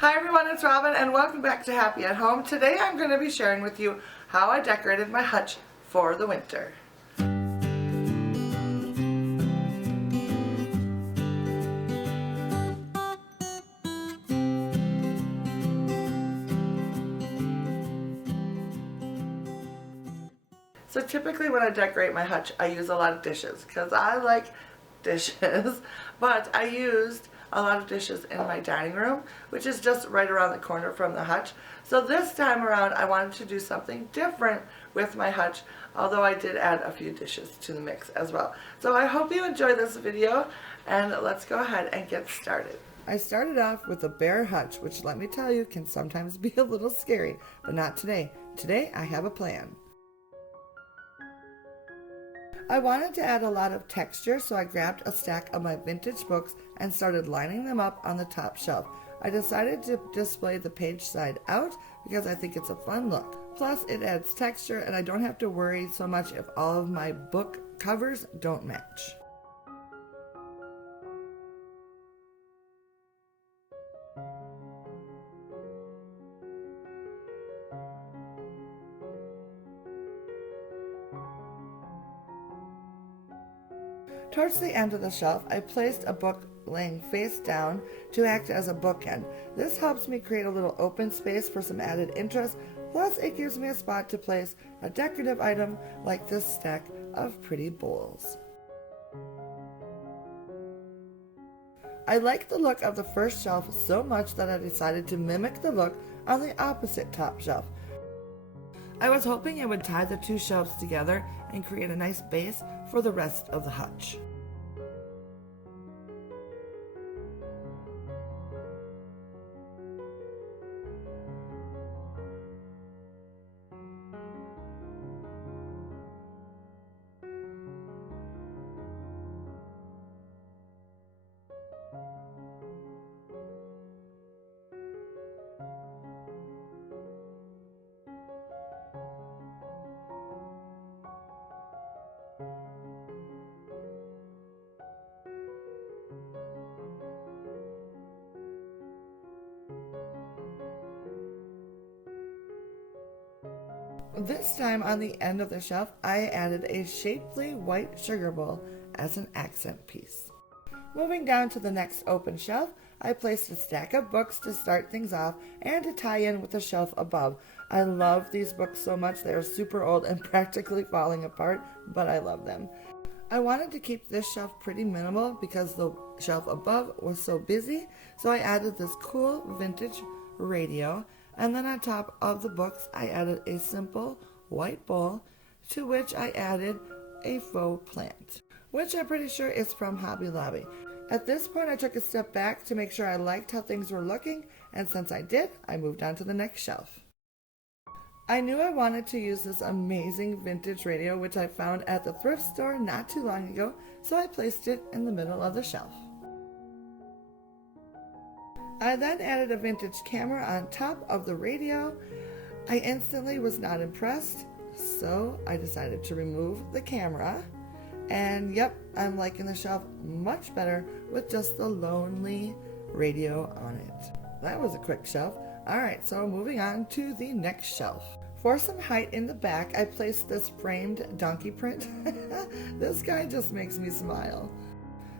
Hi everyone, it's Robin and welcome back to Happy at Home. Today I'm going to be sharing with you how I decorated my hutch for the winter. So typically when I decorate my hutch, I use a lot of dishes because I like dishes, but I used a lot of dishes in my dining room, which is just right around the corner from the hutch. So this time around I wanted to do something different with my hutch, although I did add a few dishes to the mix as well. So I hope you enjoy this video and let's go ahead and get started. I started off with a bare hutch, which let me tell you can sometimes be a little scary, but not today. Today I have a plan. I wanted to add a lot of texture, so I grabbed a stack of my vintage books and started lining them up on the top shelf. I decided to display the page side out because I think it's a fun look. Plus, it adds texture and I don't have to worry so much if all of my book covers don't match. Towards the end of the shelf, I placed a book laying face down to act as a bookend. This helps me create a little open space for some added interest, plus it gives me a spot to place a decorative item like this stack of pretty bowls. I like the look of the first shelf so much that I decided to mimic the look on the opposite top shelf. I was hoping it would tie the two shelves together and create a nice base for the rest of the hutch. This time on the end of the shelf, I added a shapely white sugar bowl as an accent piece. Moving down to the next open shelf, I placed a stack of books to start things off and to tie in with the shelf above. I love these books so much. They are super old and practically falling apart, but I love them. I wanted to keep this shelf pretty minimal because the shelf above was so busy, so I added this cool vintage radio. And then on top of the books, I added a simple white bowl to which I added a faux plant, which I'm pretty sure is from Hobby Lobby. At this point, I took a step back to make sure I liked how things were looking, and since I did, I moved on to the next shelf. I knew I wanted to use this amazing vintage radio, which I found at the thrift store not too long ago, so I placed it in the middle of the shelf. I then added a vintage camera on top of the radio. I instantly was not impressed, so I decided to remove the camera. And yep, I'm liking the shelf much better with just the lonely radio on it. That was a quick shelf. Alright, so moving on to the next shelf. For some height in the back, I placed this framed donkey print. This guy just makes me smile.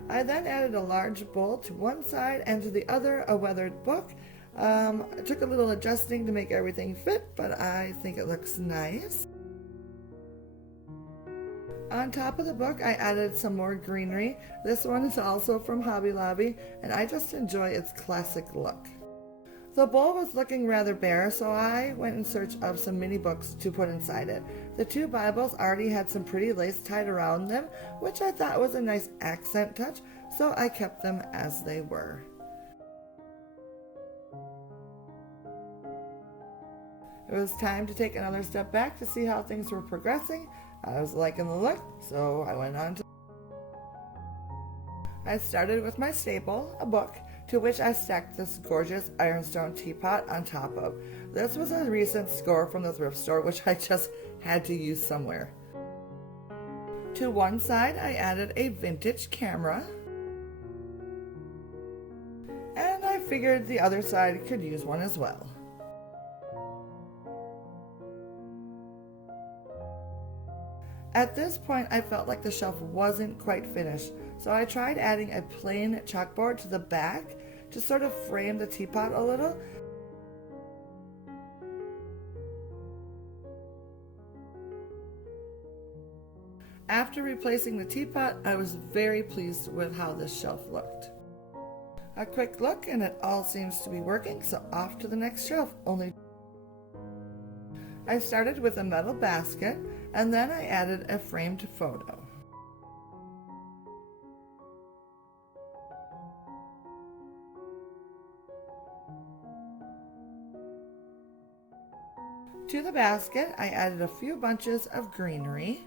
I then added a large bowl to one side and to the other a weathered book. It took a little adjusting to make everything fit, but I think it looks nice. On top of the book, I added some more greenery. This one is also from Hobby Lobby, and I just enjoy its classic look. The bowl was looking rather bare, so I went in search of some mini books to put inside it. The two Bibles already had some pretty lace tied around them, which I thought was a nice accent touch, so I kept them as they were. It was time to take another step back to see how things were progressing. I was liking the look, so I went on to... I started with my staple, a book, to which I stacked this gorgeous ironstone teapot on top of. This was a recent score from the thrift store, which I just had to use somewhere. To one side, I added a vintage camera. And I figured the other side could use one as well. At this point, I felt like the shelf wasn't quite finished, so I tried adding a plain chalkboard to the back to sort of frame the teapot a little. After replacing the teapot, I was very pleased with how this shelf looked. A quick look and it all seems to be working, so off to the next shelf. I started with a metal basket and then I added a framed photo. To the basket, I added a few bunches of greenery.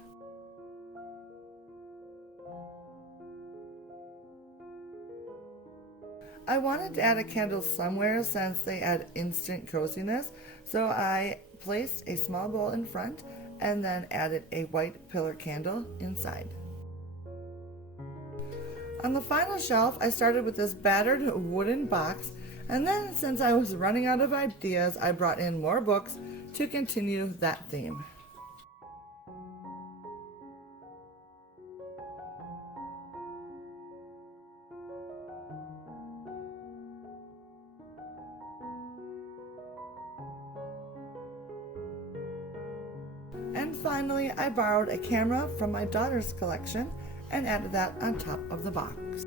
I wanted to add a candle somewhere since they add instant coziness, so I placed a small bowl in front and then added a white pillar candle inside. On the final shelf, I started with this battered wooden box, and then since I was running out of ideas, I brought in more books to continue that theme. And finally, I borrowed a camera from my daughter's collection and added that on top of the box.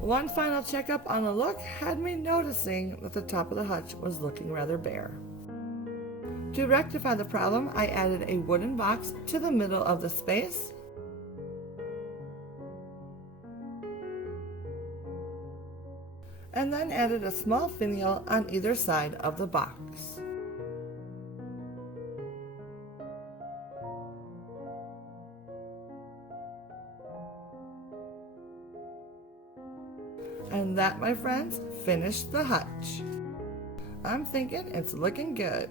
One final checkup on the look had me noticing that the top of the hutch was looking rather bare. To rectify the problem, I added a wooden box to the middle of the space. And then added a small finial on either side of the box. And that, my friends, finished the hutch. I'm thinking it's looking good.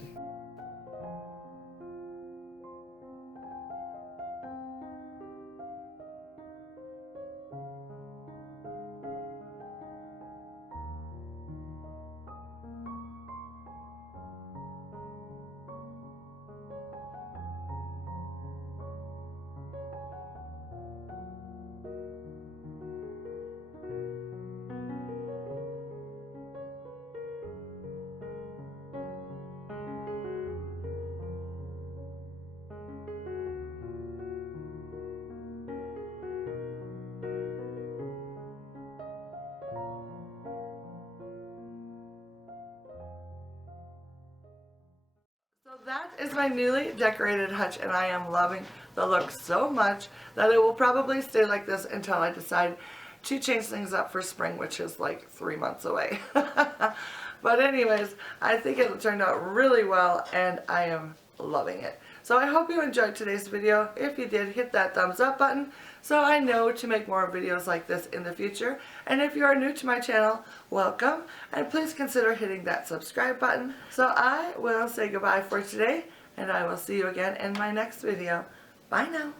So that is my newly decorated hutch, and I am loving the look so much that it will probably stay like this until I decide to change things up for spring, which is like 3 months away. But anyways, I think it turned out really well and I am loving it. So I hope you enjoyed today's video. If you did, hit that thumbs up button so I know to make more videos like this in the future. And if you are new to my channel, welcome, and please consider hitting that subscribe button. So I will say goodbye for today, and I will see you again in my next video. Bye now.